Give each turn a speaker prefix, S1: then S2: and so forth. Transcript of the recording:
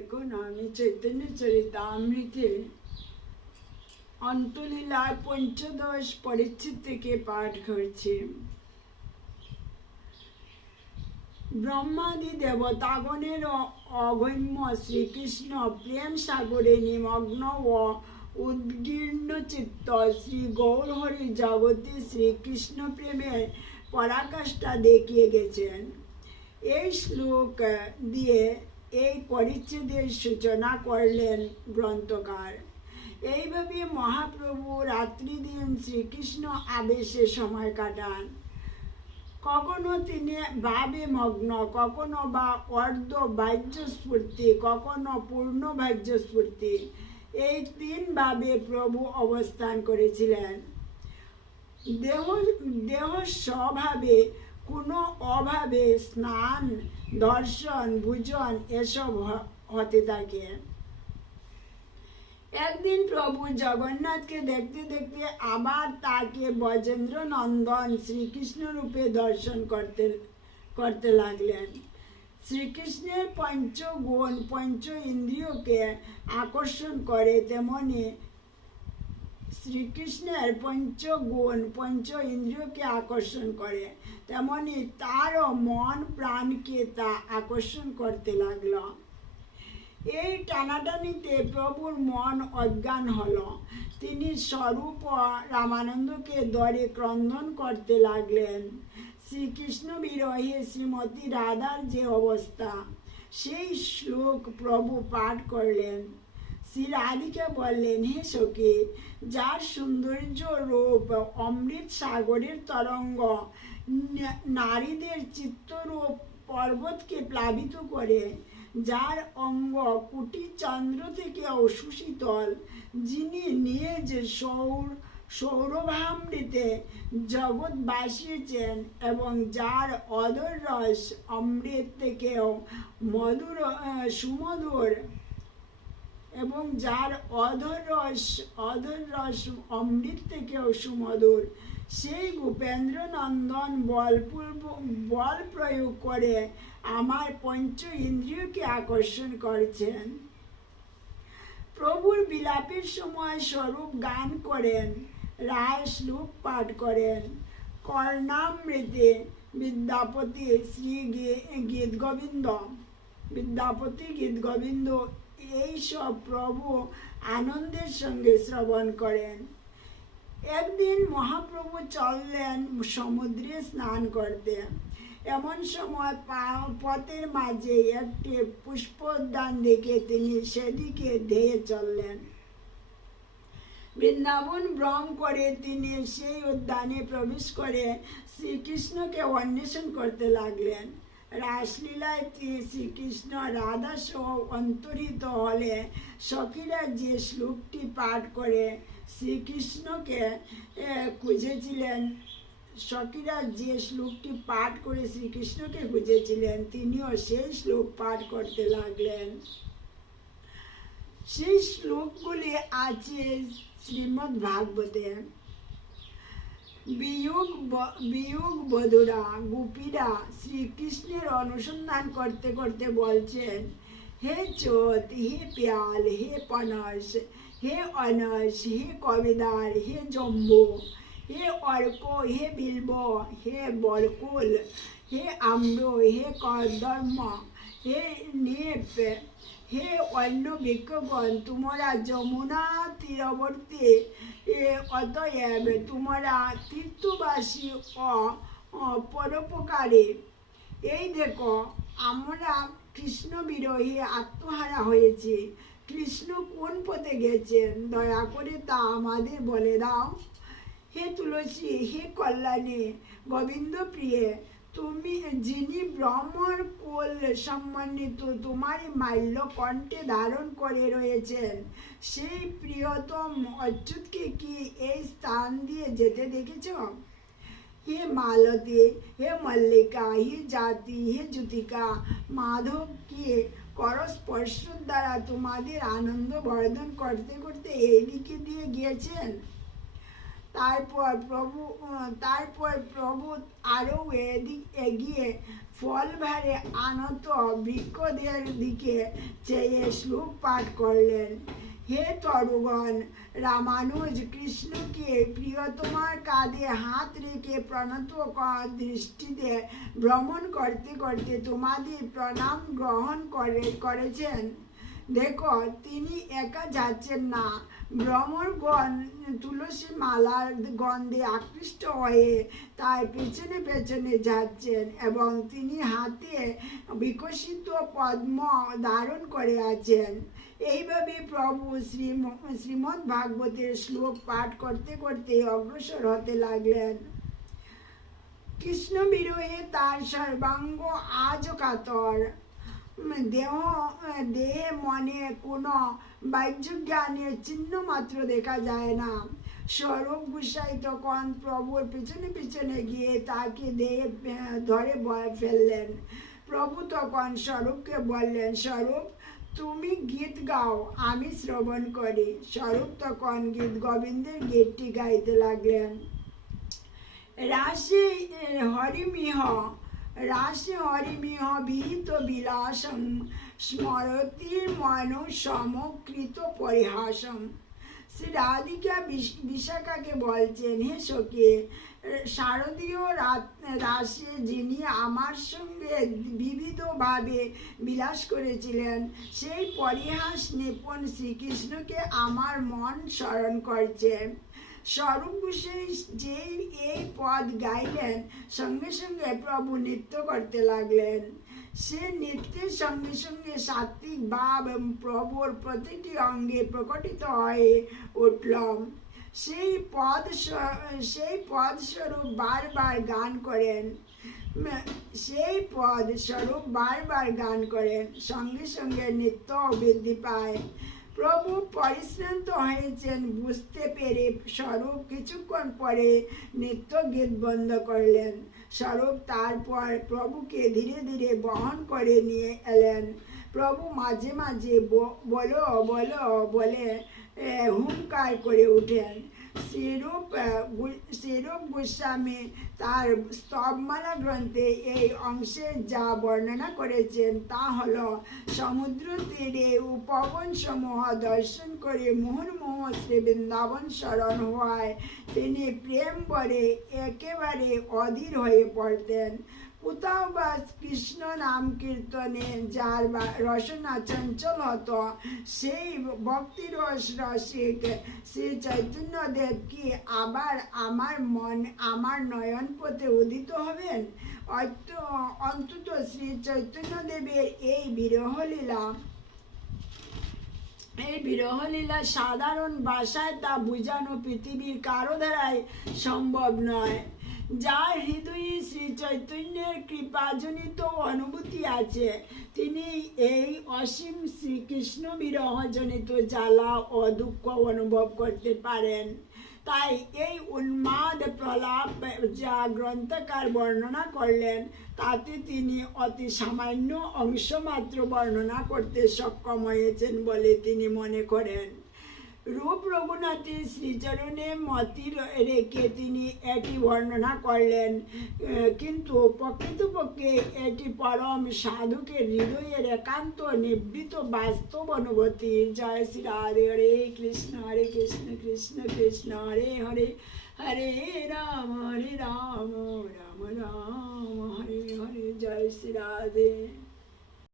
S1: এখন আমি চৈতন্য চরিতামৃতে অন্তলীলার পঞ্চদশ পরিচ্ছেদ থেকে পাঠ করছি ব্রহ্মাদি দেবতাগণের অগম্য শ্রীকৃষ্ণ প্রেম সাগরে নিমগ্ন ও উদ্গীর্ণ চিত্ত শ্রী গৌরহরি জগতে শ্রীকৃষ্ণ প্রেমের পরাকাষ্ঠা দেখিয়ে গেছেন এই শ্লোক দিয়ে এই পরিচ্ছেদের সূচনা করলেন গ্রন্থকার এইভাবে মহাপ্রভু রাত্রিদিন শ্রীকৃষ্ণ আদেশে সময় কাটান কখনো তিনি ভাবে মগ্ন কখনো বা অর্ধ বাহ্যস্ফূর্তি কখনো পূর্ণ বাহ্যস্ফূর্তি এই তিন ভাবে প্রভু অবস্থান করেছিলেন দেহ দেহ স্বভাবে কোনো অভাবে স্নান দর্শন ভুজন এসব হতে থাকে একদিন প্রভু জগন্নাথকে দেখতে দেখতে আবার তাকে বজেন্দ্র নন্দন শ্রীকৃষ্ণ রূপে দর্শন করতে করতে লাগলেন শ্রীকৃষ্ণের পঞ্চগুণ পঞ্চ ইন্দ্রিয়কে আকর্ষণ করে তেমনি শ্রীকৃষ্ণের পঞ্চগুণ পঞ্চ ইন্দ্রিয়কে আকর্ষণ করে তেমনি তারও মন প্রাণকে তা আকর্ষণ করতে লাগলো এই টানাটানিতে প্রভুর মন অজ্ঞান হল তিনি স্বরূপ রামানন্দকে দরে ক্রন্দন করতে লাগলেন শ্রীকৃষ্ণ বিরহে শ্রীমতী রাধার যে অবস্থা সেই শ্লোক প্রভু পাঠ করলেন শ্রী বললেন হে শোকে যার সৌন্দর্য রূপ অমৃত সাগরের তরঙ্গ নারীদের চিত্তরূপ পর্বতকে প্লাবিত করে যার অঙ্গ কুটি চন্দ্র থেকে অসুশীতল যিনি নিজ সৌর সৌরভামৃতে জগৎ বাসিয়েছেন এবং যার অদর রস অমৃত থেকেও মধুর সুমধুর এবং যার অধর রস অধর রস অমৃত থেকেও সুমধুর সেই গোপেন্দ্র নন্দন বলপূর্ব বল প্রয়োগ করে আমার পঞ্চ ইন্দ্রিয়কে আকর্ষণ করেছেন প্রভুর বিলাপের সময় স্বরূপ গান করেন রায় শ্লোক পাঠ করেন কর্ণামৃতে বিদ্যাপতি শ্রী গীত গোবিন্দ বিদ্যাপতি গীত গোবিন্দ এই সব প্রভু আনন্দের সঙ্গে শ্রবণ করেন একদিন মহাপ্রভু চললেন সমুদ্রে স্নান করতে এমন সময় পথের মাঝে একটি পুষ্পোদ্যান দেখে তিনি সেদিকে ধেয়ে চললেন বৃন্দাবন ভ্রম করে তিনি সেই উদ্যানে প্রবেশ করে শ্রীকৃষ্ণকে অন্বেষণ করতে লাগলেন রাসলীলায় শ্রীকৃষ্ণ রাধা সহ অন্তরিত হলে সখীরা যে শ্লোকটি পাঠ করে শ্রীকৃষ্ণকে খুঁজেছিলেন সখীরা যে শ্লোকটি পাঠ করে শ্রীকৃষ্ণকে খুঁজেছিলেন তিনিও সেই শ্লোক পাঠ করতে লাগলেন সেই শ্লোকগুলি আছে শ্রীমদ্ ভাগবতের বিয়োগ বিয়োগ বধুরা গোপীরা শ্রীকৃষ্ণের অনুসন্ধান করতে করতে বলছেন হে চোত হে পেয়াল হে পনস হে অনস হে কবিদার হে জম্বু হে অর্ক হে বিলব হে বরকুল হে আম্র হে কর্দর্ম হে নেপ হে অন্য ভিক্ষগণ তোমরা যমুনা তীরবর্তী অতএব তোমরা তীর্থবাসী ও পরোপকারে এই দেখো আমরা কৃষ্ণ বিরোহী আত্মহারা হয়েছি কৃষ্ণ কোন পথে গেছেন দয়া করে তা আমাদের বলে দাও হে তুলসী হে কল্যাণে গোবিন্দ প্রিয়ে তুমি যিনি ব্রহ্মর কোল সম্মানিত তোমার মাল্য কণ্ঠে ধারণ করে রয়েছেন সেই প্রিয়তম অচ্যুতকে কি এই স্থান দিয়ে যেতে দেখেছ হে মালতী হে মল্লিকা হে জাতি হে জ্যোতিকা মাধবকে করস্পর্শ দ্বারা তোমাদের আনন্দ বর্ধন করতে করতে এইদিকে দিয়ে গিয়েছেন তারপর প্রভু তারপর প্রভু আরও এগিয়ে ফল ভারে আনত বৃক্ষদের দিকে চেয়ে শ্লোক পাঠ করলেন হে তরুগণ রামানুজ কৃষ্ণকে প্রিয়তমার কাঁধে হাত রেখে প্রণত দৃষ্টিতে ভ্রমণ করতে করতে তোমাদের প্রণাম গ্রহণ করে করেছেন দেখো তিনি একা যাচ্ছেন না ভ্রমণগণ তুলসী মালার গন্ধে আকৃষ্ট হয়ে তার পেছনে পেছনে যাচ্ছেন এবং তিনি হাতে বিকশিত পদ্ম ধারণ করে আছেন এইভাবে প্রভু শ্রী শ্রীমদ্ ভাগবতের শ্লোক পাঠ করতে করতে অগ্রসর হতে লাগলেন কৃষ্ণ বিরোহে তার সর্বাঙ্গ আজ কাতর দেহ দেহে মনে কোনো বাহ্য জ্ঞানের চিহ্ন মাত্র দেখা যায় না স্বরূপ গুসাই তখন প্রভুর পিছনে পিছনে গিয়ে তাকে দেহে ধরে ফেললেন প্রভু তখন স্বরূপকে বললেন স্বরূপ তুমি গীত গাও আমি শ্রবণ করি স্বরূপ তখন গীত গোবিন্দের গীতটি গাইতে লাগলেন রাশি হরিমিহ রাশে বিলাসম স্মরতির মন সমকৃত পরিহাসম শ্রী রাধিকা বিশাখাকে বলছেন হে শোকে শারদীয় রাশে যিনি আমার সঙ্গে বিবিধভাবে বিলাস করেছিলেন সেই পরিহাস নিপুণ শ্রীকৃষ্ণকে আমার মন স্মরণ করছে স্বরূপ গোসাই যেই এই পদ গাইলেন সঙ্গে সঙ্গে প্রভু নৃত্য করতে লাগলেন সে নৃত্যের সঙ্গে সঙ্গে সাত্বিক ভাব এবং প্রভুর প্রতিটি অঙ্গে প্রকটিত হয়ে উঠল সেই পদ সেই পদ স্বরূপ বারবার গান করেন সেই পদ স্বরূপ বারবার গান করেন সঙ্গে সঙ্গে নৃত্য বৃদ্ধি পায় প্রভু পরিশ্রান্ত হয়েছেন বুঝতে পেরে স্বরূপ কিছুক্ষণ পরে নৃত্য গীত বন্ধ করলেন স্বরূপ তারপর প্রভুকে ধীরে ধীরে বহন করে নিয়ে এলেন প্রভু মাঝে মাঝে বলো বলো বলে হুঙ্কার করে ওঠেন সেরূপ সেরূপ গোস্বামী তার স্তবমালা গ্রন্থে এই অংশে যা বর্ণনা করেছেন তা হল সমুদ্র তীরে উপবন সমূহ দর্শন করে মুহুর্মুহ শ্রী বৃন্দাবন স্মরণ হওয়ায় তিনি প্রেম করে একেবারে অধীর হয়ে পড়তেন উত্তম কৃষ্ণ নাম কীর্তনে যার রসনা চঞ্চল হত সেই ভক্তিরস রসিক শ্রী চৈতন্য দেব কি আবার আমার মন আমার নয়ন পথে উদিত হবেন অন্তত শ্রী চৈতন্য দেবের এই বিরহলীলা এই বিরহলীলা সাধারণ ভাষায় তা বুঝানো পৃথিবীর কারো দ্বারাই সম্ভব নয় যা হৃদয়ে শ্রী চৈতন্যের কৃপাজনিত অনুভূতি আছে তিনি এই অসীম শ্রীকৃষ্ণ বিরহজনিত জ্বালা ও দুঃখ অনুভব করতে পারেন তাই এই উন্মাদ প্রলাপ যা গ্রন্থকার বর্ণনা করলেন তাতে তিনি অতি সামান্য অংশমাত্র বর্ণনা করতে সক্ষম হয়েছেন বলে তিনি মনে করেন রূপ রঘুনাথের শ্রীচরণে মতি রেখে তিনি এটি বর্ণনা করলেন কিন্তু প্রকৃতপক্ষে এটি পরম সাধুকে হৃদয়ের একান্ত নিবৃত বাস্তব অনুভূতি জয় শ্রী হরে হরে কৃষ্ণ হরে কৃষ্ণ কৃষ্ণ কৃষ্ণ হরে হরে হরে রাম হরে রাম রাম রাম হরে হরে জয় শ্রী রাধে